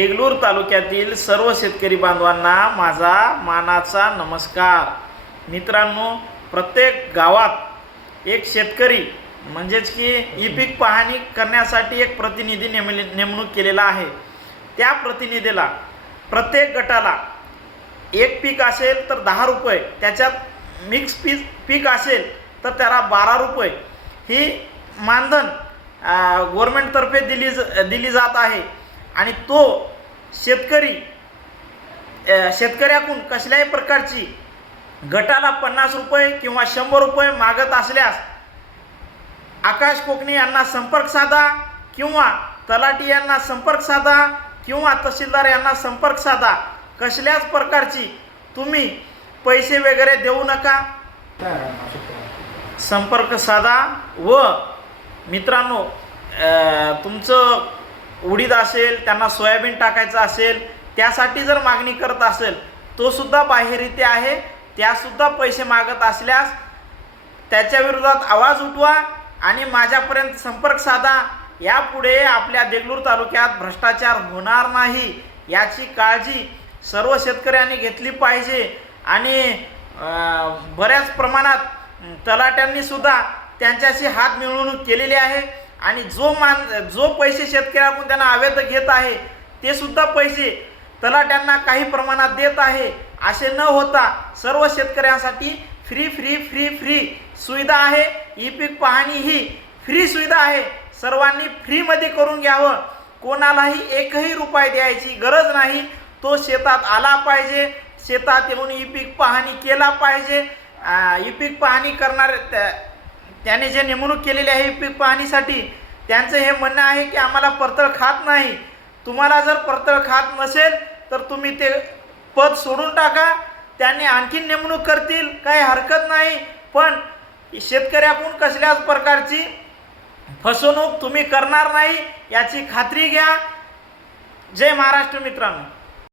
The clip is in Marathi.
देगलूर तालुक्यातील सर्व शेतकरी बांधवांना माझा मानाचा नमस्कार। मित्रांनो, प्रत्येक गावात एक शेतकरी म्हणजेच की ई पीक पाहणी करण्यासाठी एक प्रतिनिधी नेमणूक केलेला आहे। त्या प्रतिनिधीला प्रत्येक गटाला एक पीक असेल तर 10 रुपये, त्याच्यात मिक्स पीक असेल तर त्याला 12 रुपये ही मानधन गव्हर्नमेंटतर्फे दिली जात आहे। आणि तो शेतकऱ्याकडून कसल्याही प्रकारची गटाला 50 रुपये किंवा 100 रुपये मागत असल्यास आकाश कोकणी यांना संपर्क साधा किंवा तलाठी यांना संपर्क साधा किंवा तहसीलदार यांना संपर्क साधा। कसल्याच प्रकारची तुम्ही पैसे वगैरे देऊ नका, संपर्क साधा। व मित्रांनो, तुमचं उडीद असेल, त्यांना सोयाबीन टाकायचं असेल, त्यासाठी जर मागणी करत असेल तो सुद्धा बाहेरिते आहे, त्यासुद्धा पैसे मागत असल्यास त्याच्या विरोधात आवाज उठवा आणि माझ्यापर्यंत संपर्क साधा। यापुढे आपल्या देगलूर तालुक्यात भ्रष्टाचार होणार नाही याची काळजी सर्व शेतकऱ्यांनी घेतली पाहिजे। आणि बऱ्याच प्रमाणात तलाट्यांनी सुद्धा त्यांच्याशी हात मिळवणूक केलेली आहे आणि जो पैसे शेतकऱ्याकडून त्यांना अवैध घेत आहे ते सुद्धा पैसे तलाट्यांना काही प्रमाणात देत आहे। असे न होता सर्व शेतकऱ्यांसाठी फ्री सुविधा आहे। ई पीक पाहणी ही फ्री सुविधा आहे, सर्वांनी फ्रीमध्ये करून घ्यावं। कोणालाही एकही रुपये द्यायची गरज नाही। तो शेतात आला पाहिजे, शेतात येऊन ई पीक पाहणी केला पाहिजे। ई पीक पाहणी करणार त्याने जे नेमणूक केलेली आहे ई पीक पाहणीसाठी, त्यांचं हे म्हणणं आहे की आम्हाला परतळ खात नाही। तुम्हाला जर परतळ खात नसेल तर तुम्ही ते पद सोडून टाका, त्यांनी आणखीन नेमणूक करतील, काही हरकत नाही। पण शेतकऱ्याकडून कसल्याच प्रकारची फसवणूक तुम्ही करणार नाही याची खात्री घ्या। जय महाराष्ट्र मित्रांनो।